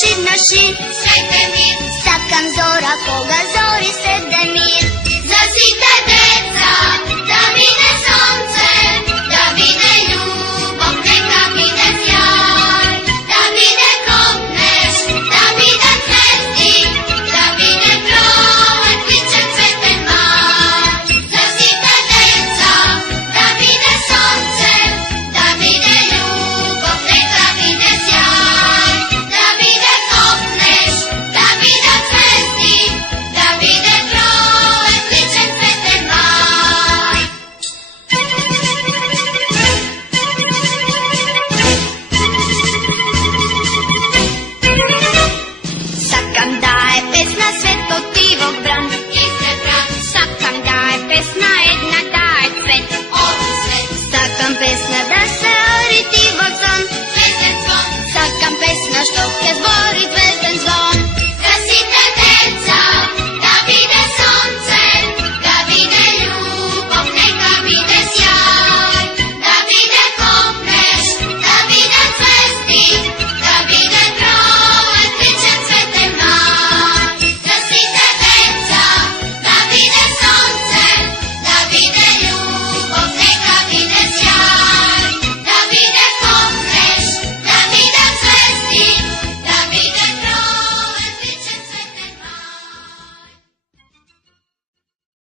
naši, Svete mir, sakam zora, koga zori srede mir. zazite deca, da vide sonce, da vide ljubav, neka vide sjaj, da vide kopneš, da vide cvesti, da vide prolet, kliče cveten maj. Zazite deca, da vide sonce, da vide ljubav, neka vide sjaj, da vide kopneš, da vide cvesti, da vide prolet, kliče cveten maj. Sakam da je pesna svetotivog bran, Istre bran, sakam da je pesna jedna da je cvet, ovu svet, sakam pesna da